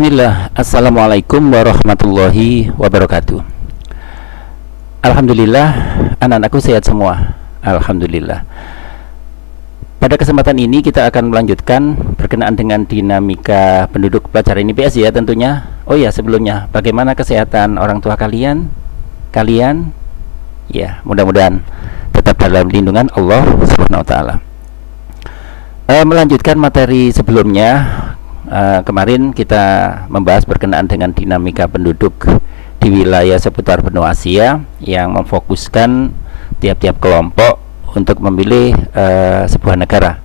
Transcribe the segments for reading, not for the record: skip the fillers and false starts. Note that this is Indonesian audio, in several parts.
Bismillah, Assalamualaikum warahmatullahi wabarakatuh. Alhamdulillah, anak-anakku sehat semua. Alhamdulillah. Pada kesempatan ini kita akan melanjutkan berkenaan dengan dinamika penduduk pelajaran IPS ya tentunya. Oh ya, sebelumnya, bagaimana kesehatan orang tua kalian? Ya, mudah-mudahan tetap dalam lindungan Allah Subhanahu wa taala. Melanjutkan materi sebelumnya, kemarin kita membahas berkenaan dengan dinamika penduduk di wilayah seputar benua Asia yang memfokuskan tiap-tiap kelompok untuk memilih sebuah negara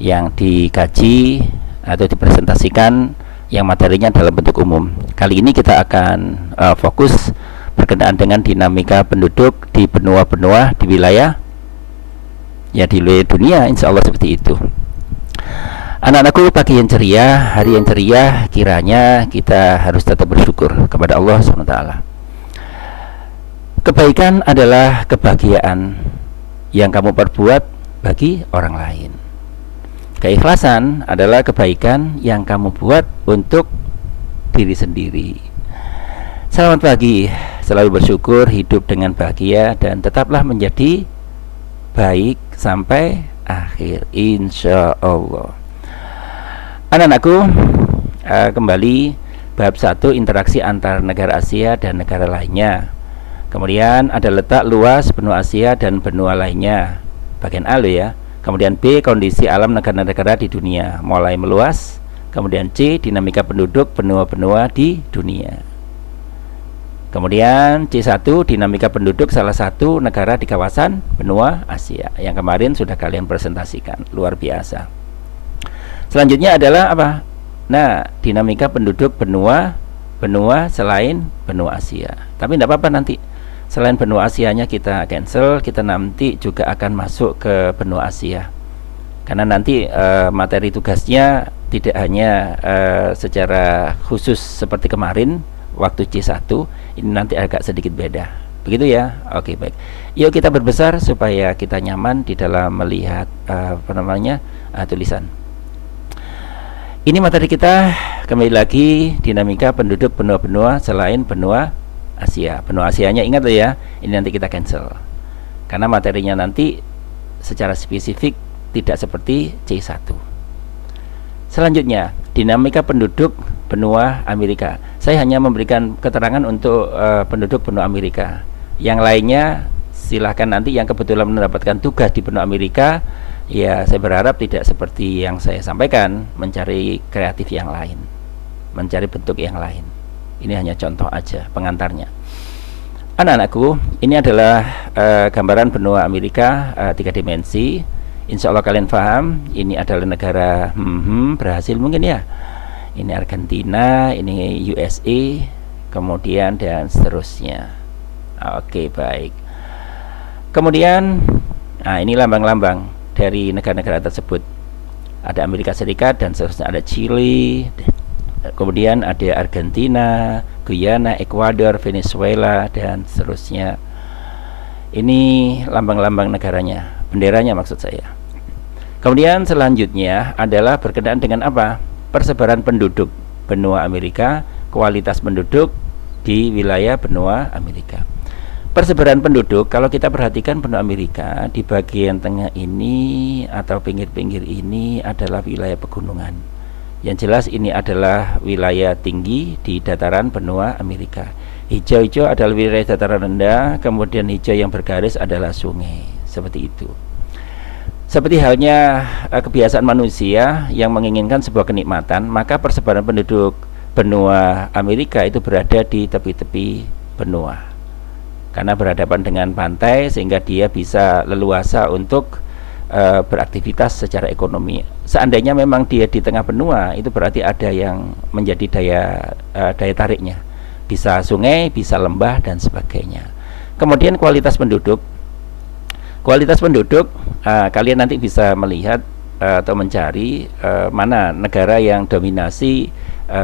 yang dikaji atau dipresentasikan yang materinya dalam bentuk umum. Kali ini kita akan fokus berkenaan dengan dinamika penduduk di benua-benua di wilayah di wilayah dunia, insya Allah seperti itu. Anak-anakku, pagi yang ceria, hari yang ceria, kiranya kita harus tetap bersyukur kepada Allah SWT. Kebaikan adalah kebahagiaan yang kamu perbuat bagi orang lain. Keikhlasan adalah kebaikan yang kamu buat untuk diri sendiri. Selamat pagi, selalu bersyukur, hidup dengan bahagia, dan tetaplah menjadi baik sampai akhir, insya Allah. Anak-anakku, kembali bab 1, interaksi antar negara Asia dan negara lainnya. Kemudian ada letak luas benua Asia dan benua lainnya, bagian A ya. Kemudian B, kondisi alam negara-negara di dunia mulai meluas. Kemudian C, dinamika penduduk benua-benua di dunia. Kemudian C1, dinamika penduduk salah satu negara di kawasan benua Asia, yang kemarin sudah kalian presentasikan, luar biasa. Selanjutnya adalah apa? Nah, dinamika penduduk benua selain benua Asia. Tapi tidak apa-apa, nanti selain benua Asianya kita cancel, kita nanti juga akan masuk ke benua Asia. Karena nanti materi tugasnya tidak hanya secara khusus seperti kemarin waktu C1, ini nanti agak sedikit beda. Begitu ya? Oke, baik. Yuk kita berbesar supaya kita nyaman di dalam melihat tulisan. Ini materi kita, kembali lagi, dinamika penduduk benua-benua selain benua Asia. Benua Asianya ingat ya, ini nanti kita cancel karena materinya nanti secara spesifik tidak seperti C1. Selanjutnya, dinamika penduduk benua Amerika. Saya hanya memberikan keterangan untuk penduduk benua Amerika. Yang lainnya silahkan nanti yang kebetulan mendapatkan tugas di benua Amerika, ya saya berharap tidak seperti yang saya sampaikan, mencari kreatif yang lain, mencari bentuk yang lain. Ini hanya contoh aja, pengantarnya. Anak-anakku, ini adalah gambaran benua Amerika 3 dimensi. Insya Allah kalian paham. Ini adalah negara berhasil mungkin ya. Ini Argentina, ini USA, kemudian dan seterusnya. Oke, baik. Kemudian, ini lambang-lambang dari negara-negara tersebut. Ada Amerika Serikat dan seterusnya, ada Chili, kemudian ada Argentina, Guyana, Ekuador, Venezuela dan seterusnya. Ini lambang-lambang negaranya, benderanya maksud saya. Kemudian selanjutnya adalah berkenaan dengan apa? Persebaran penduduk benua Amerika, kualitas penduduk di wilayah benua Amerika. Persebaran penduduk, kalau kita perhatikan benua Amerika di bagian tengah ini atau pinggir-pinggir ini adalah wilayah pegunungan. Yang jelas ini adalah wilayah tinggi di dataran benua Amerika. Hijau-hijau adalah wilayah dataran rendah, kemudian hijau yang bergaris adalah sungai. Seperti itu. Seperti halnya kebiasaan manusia yang menginginkan sebuah kenikmatan, maka persebaran penduduk benua Amerika itu berada di tepi-tepi benua. Karena berhadapan dengan pantai sehingga dia bisa leluasa untuk beraktivitas secara ekonomi. Seandainya memang dia di tengah benua, itu berarti ada yang menjadi daya tariknya. Bisa sungai, bisa lembah dan sebagainya. Kemudian kualitas penduduk. Kalian nanti bisa melihat atau mencari mana negara yang dominasi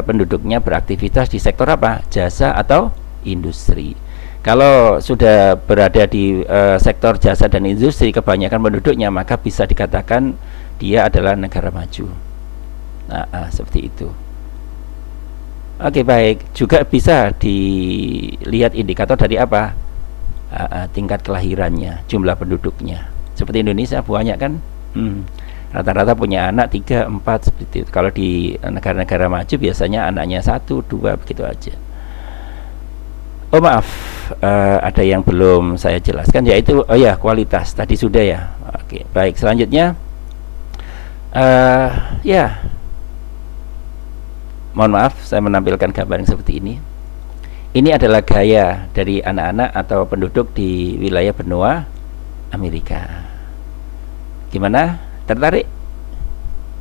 penduduknya beraktivitas di sektor apa? Jasa atau industri. Kalau sudah berada di sektor jasa dan industri kebanyakan penduduknya, maka bisa dikatakan dia adalah negara maju. Seperti itu. Oke, baik. Juga bisa dilihat indikator dari apa? Tingkat kelahirannya, jumlah penduduknya. Seperti Indonesia banyak kan? Rata-rata punya anak 3, 4 seperti itu. Kalau di negara-negara maju biasanya anaknya 1, 2 begitu aja. Oh maaf, ada yang belum saya jelaskan, yaitu kualitas tadi sudah ya. Oke, baik. Selanjutnya, mohon maaf saya menampilkan gambar yang seperti ini. Ini adalah gaya dari anak-anak atau penduduk di wilayah benua Amerika. Gimana? Tertarik?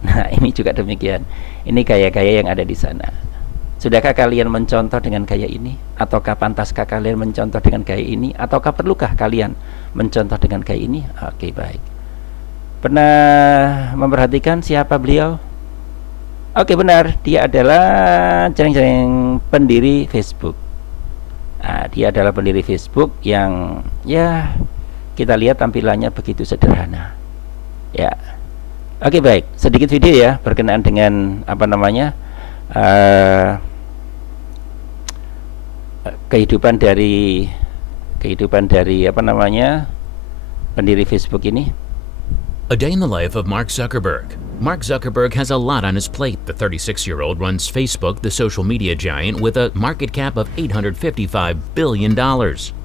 Nah, ini juga demikian. Ini gaya-gaya yang ada di sana. Sudahkah kalian mencontoh dengan gaya ini? Ataukah pantaskah kalian mencontoh dengan gaya ini? Ataukah perlukah kalian mencontoh dengan gaya ini? Oke, baik. Pernah memperhatikan siapa beliau? Oke, benar. Dia adalah jeng-jeng pendiri Facebook. Nah, dia adalah pendiri Facebook yang kita lihat tampilannya begitu sederhana. Ya. Oke, baik. Sedikit video ya berkenaan dengan kehidupan dari pendiri Facebook ini. A day in the life of Mark Zuckerberg. Mark Zuckerberg has a lot on his plate. The 36-year-old runs Facebook, the social media giant, with a market cap of $855 billion.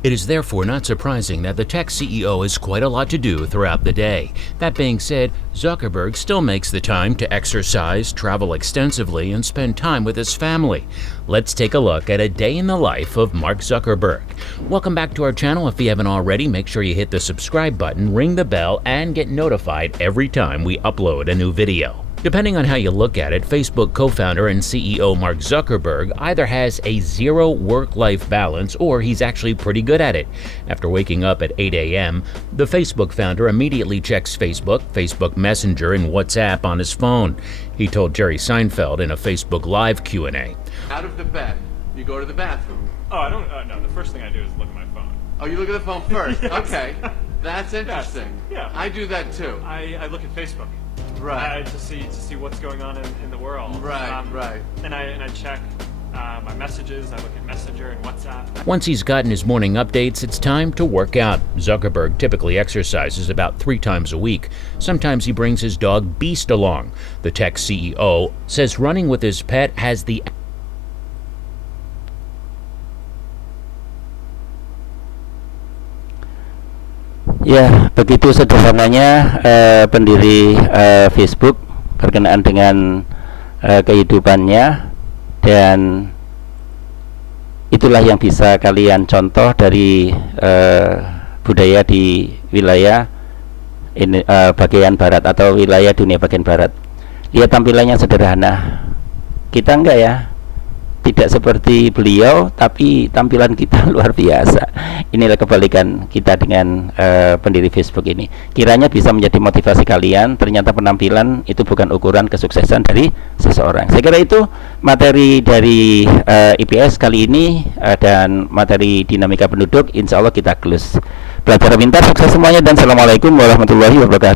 It is therefore not surprising that the tech CEO has quite a lot to do throughout the day. That being said, Zuckerberg still makes the time to exercise, travel extensively, and spend time with his family. Let's take a look at a day in the life of Mark Zuckerberg. Welcome back to our channel. If you haven't already, make sure you hit the subscribe button, ring the bell, and get notified every time we upload a new video. Depending on how you look at it, Facebook co-founder and CEO Mark Zuckerberg either has a zero work-life balance or he's actually pretty good at it. After waking up at 8 a.m., the Facebook founder immediately checks Facebook, Facebook Messenger, and WhatsApp on his phone. He told Jerry Seinfeld in a Facebook Live Q&A. Out of the bed, you go to the bathroom. Oh, I don't. No, the first thing I do is look at my phone. Oh, you look at the phone first. Yes. Okay, that's interesting. Yeah. I do that too. I look at Facebook. Right. To see what's going on in the world. Right. Right. And I check my messages. I look at Messenger and WhatsApp. Once he's gotten his morning updates, it's time to work out. Zuckerberg typically exercises about 3 times a week. Sometimes he brings his dog Beast along. The tech CEO says running with his pet has the Ya, begitu sederhananya pendiri Facebook berkenaan dengan kehidupannya, dan itulah yang bisa kalian contoh dari budaya di wilayah bagian barat atau wilayah dunia bagian barat. Lihat tampilannya sederhana. Kita enggak ya, tidak seperti beliau, tapi tampilan kita luar biasa. Inilah kebalikan kita dengan pendiri Facebook ini. Kiranya bisa menjadi motivasi kalian. Ternyata penampilan itu bukan ukuran kesuksesan dari seseorang. Saya kira itu materi dari IPS kali ini, dan materi dinamika penduduk. Insya Allah kita close. Belajar pintar, sukses semuanya, dan assalamualaikum warahmatullahi wabarakatuh.